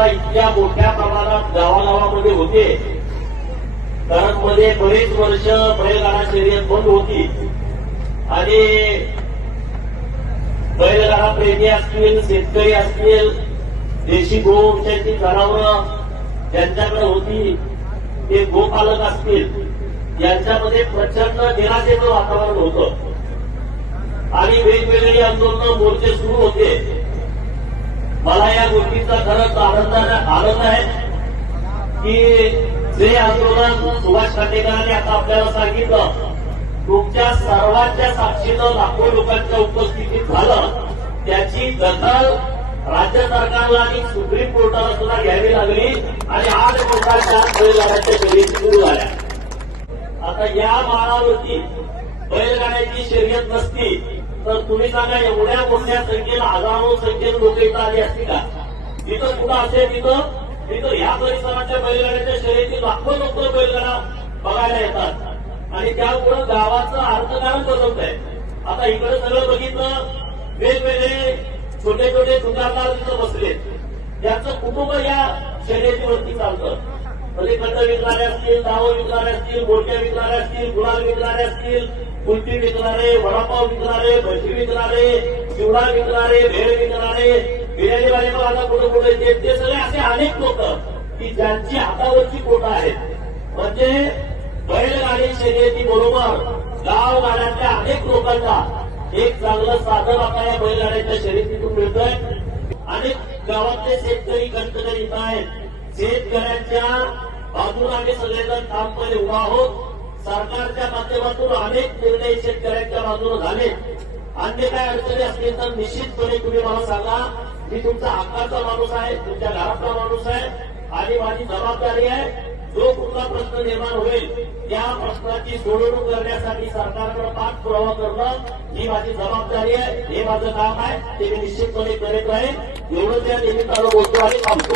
आता इतक्या मोठ्या प्रमाणात गावागावामध्ये होते. मध्ये बरेच वर्ष बैलगाडा शर्यत बंद होती. आणि बैलगाडा प्रेमी असतील शेतकरी असतील देशी गोवंशाची जनावरं ज्यांच्याकडे होती ते गोपालक असतील यांच्यामध्ये प्रचंड निराशेचं वातावरण होतं. आणि वेगवेगळी आंदोलन मोर्चे सुरू होते. मला या गोष्टीचा खरंच आनंद आनंद आहे की जे आंदोलन सुभाष खांडेकरांनी आता आपल्याला सांगितलं तुमच्या सर्वांच्या साक्षीनं लाखो लोकांच्या उपस्थितीत झालं त्याची दखल राज्य सरकारला आणि सुप्रीम कोर्टाला सुद्धा घ्यावी लागली आणि आठ कोर्टाच्या बैलगाड्याच्या शर्यती सुरू झाल्या. आता या माळावरती बैलगाड्याची शर्यत नसती तर तुम्ही सांगा एवढ्या मोठ्या संख्येला हजारो संख्येत लोक इथं आली असती का? तिथं कुठं असेल तिथं? तिथं ह्या परिसराच्या बैलगाड्याच्या शर्यती लाखो लोक बैलगाडा बघायला येतात. आणि त्यामुळं गावाचं अर्थकारण बदलत आहे. आता इकडे सगळं बघितलं वेगवेगळे छोटे छोटे दुकानदार तिथं बसले त्यांचं कुटुंब या शर्यतीवरती चालतं. पलीकडं विकणारे असतील दावं विकणारे असतील बोलक्या विकणारे असतील गुलाल विकणारे असतील कुल्फी विकणारे वडापाव विकणारे भजी विकणारे चिवडा विकणारे भेळ विकणारे बिर्याणी वाले पण आता कुठे कुठे येते ते सगळे असे अनेक लोक की ज्यांची हातावरची पोटं आहेत. म्हणजे बैलगाडी शर्यती बरोबर गाव गाड्यातल्या अनेक लोकांना एक चांगलं साधन आता या बैलगाड्याच्या शर्यतीतून मिळतंय. अनेक गावातले शेतकरी कष्टकरी येत आहेत. शेतकऱ्यांच्या बाजूला आम्ही सगळेजण ठामपणे उभा आहोत. सरकारच्या माध्यमातून अनेक निर्णय शेतकऱ्यांच्या बाजूने झाले. अन्य काय अडचणी असतील तर निश्चितपणे तुम्ही मला सांगा. मी तुमचा हक्काचा माणूस आहे तुमच्या घरातला माणूस आहे आणि माझी जबाबदारी आहे. जो कुठला प्रश्न निर्माण होईल त्या प्रश्नाची सोडवणूक करण्यासाठी सरकारकडे पाठपुरावा करणं ही माझी जबाबदारी आहे. हे माझं काम आहे. ते मी निश्चितपणे करत राहील एवढं त्या निमित्तानं बोलतो आणि थांबतो.